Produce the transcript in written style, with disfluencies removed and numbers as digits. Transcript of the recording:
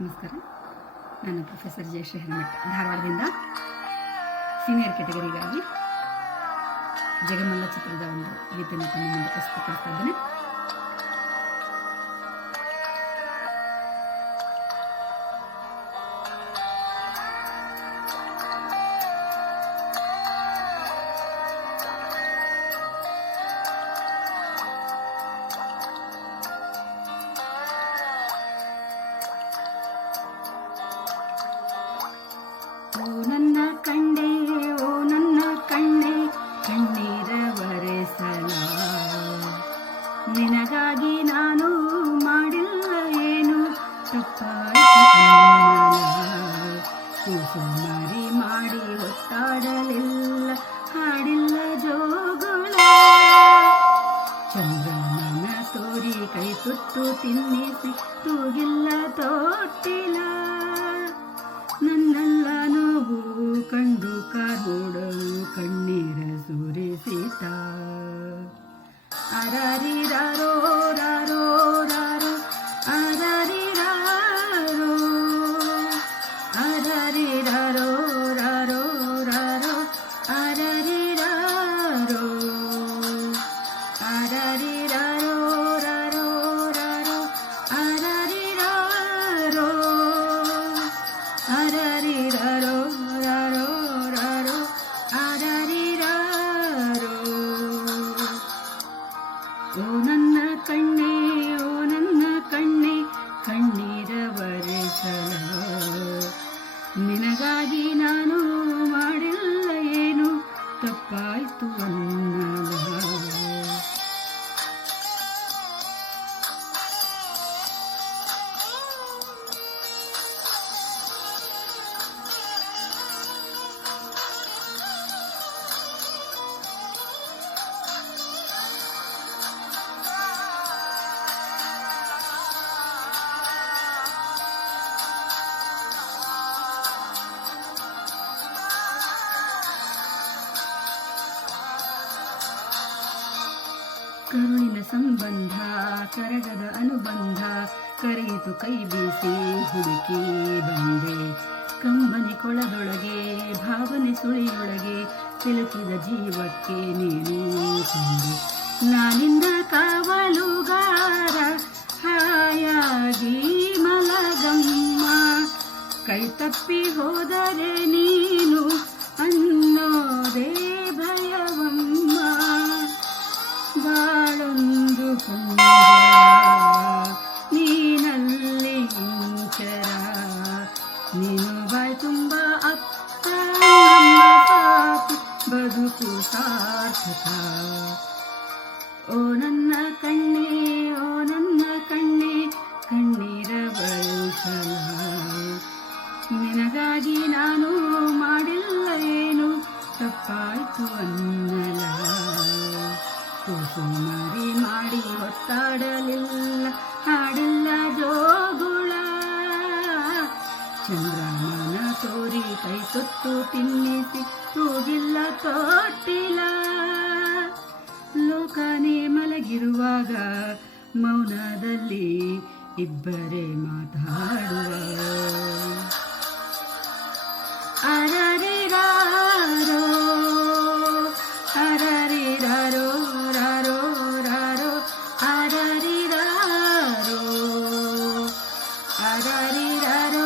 ನಮಸ್ಕಾರ. ನಾನು professor Jayashree Hiremath, ಧಾರವಾಡದಿಂದ. Senior ಕ್ಯಾಟಗರಿಗಾಗಿ ಜಗಮಲ್ಲ ಚಿತ್ರದ ಒಂದು ಗೀತೆಯನ್ನು ತಮ್ಮ ಮುಂದೆ ಪ್ರಸ್ತುತಪಡಿಸ್ತಾ ಇದ್ದೇನೆ. ಓ ನನ್ನ ಕಣ್ಣೆ, ಓ ನನ್ನ ಕಣ್ಣೆ, ಕಣ್ಣೀರ ಒರೆಸಲ ನಿನಗಾಗಿ ನಾನು ಮಾಡಿಲ್ಲ ಏನು ತಪ್ಪಾಯಿತು. ಸುಮಾರಿ ಮಾಡಿ ಒತ್ತಾಡಲಿಲ್ಲ, ಹಾಡಿಲ್ಲ ಜೋಗುಳ. ಚಂದ್ರಮನ ತೋರಿ ಕೈ ತುತ್ತು ತಿನ್ನಿಸಿ ತೂಗಿಲ್ಲ ತೋಟಿಲ್ಲ. ನನ್ನೆಲ್ಲ ನೋವು ಕಂಡು ಕಾರ್ಬೋಡವು ಕಣ್ಣೀರ ಸುರಿಸಿತ. ಅರಾರಿರಾರೋ ರಾರೋ ರಾರೋ ಅರಾರಿರಾರೋ ಅರಾರಿರಾರೋ ರಾರೋ ರಾರೋ ಅರಾರಿರಾರೋ ಅರಾರಿರಾರೋ ರಾರೋ ರಾರೋ ಅರಾರಿರಾರೋ ಅರಾರಿರಾರೋ ರಾರೋ ರಾರೋ ಅರಾರಿರಾರೋ. ಓ ನನ್ನ ಕಣ್ಣೆ, ಓ ನನ್ನ ಕಣ್ಣೆ, ಕಣ್ಣೀರ ಒರೆಸಲ ನಿನಗಾಗಿ ನಾನು ಮಾಡಿಲ್ಲ ಏನು ತಪ್ಪಾಯ್ತು ಅನ್ನಲ. ಕರುಳಿನ ಸಂಬಂಧ ಕರಗದ ಅನುಬಂಧ ಕರೆಯಿತು ಕೈ ಬೀಸಿ ಹುಡುಕಿ ಬಂದೆ. ಕಂಬನಿ ಕೊಳದೊಳಗೆ ಭಾವನೆ ಸುಳಿಯೊಳಗೆ ಸಿಲುಕಿದ ಜೀವಕ್ಕೆ ನೀನು ಕಂಡೆ. ನಾನಿಂದ ಕಾವಲುಗಾರ ಹಾಯಾಗಿ ಮಲಗಮ್ಮ, ಕೈ ತಪ್ಪಿ ಹೋದರೆ ನೀನು ಅನ್ನೋದೇ ಭಯವಮ್ಮ. ಬಾಳೊಂದು ಪುಂಜರ ನೀನಲ್ಲಿ ಇಂಚರ, ನೀನು ಬಾಯ್ ತುಂಬ ಅಪ್ಪ ಸಾಕು ಬದುಕು ಸಾರ್ಥಕ. ಓ ನನ್ನ ಕಣ್ಣೆ, ಓ ನನ್ನ ಕಣ್ಣೆ, ಕಣ್ಣೀರ ಬಳಸಲ ನಿನಗಾಗಿ ನಾನು ಮಾಡಿಲ್ಲ ಏನು ತಪ್ಪಾಯ್ತು ಅನ್ನಲ. ಸುಮಾರಿ ಮಾಡಿ ಒತ್ತಾಡಲಿಲ್ಲ, ಹಾಡಿಲ್ಲ ಜೋಗುಳ. ಚಂದ್ರಮನ ತೋರಿ ಕೈ ತುತ್ತು ತಿನ್ನಿಸಿ ತೂಗಿಲ್ಲ ತೋಟಿಲ್ಲ. ಲೋಕನೇ ಮಲಗಿರುವಾಗ ಮೌನದಲ್ಲಿ ಇಬ್ಬರೇ ಮಾತಾಡುವ. ಅರರಿರಾರೋ ಅರರಿರಾರೋ ರಾರೋ ರಾರೋ ಅರರಿರಾರೋ ಅರರಿರಾರೋ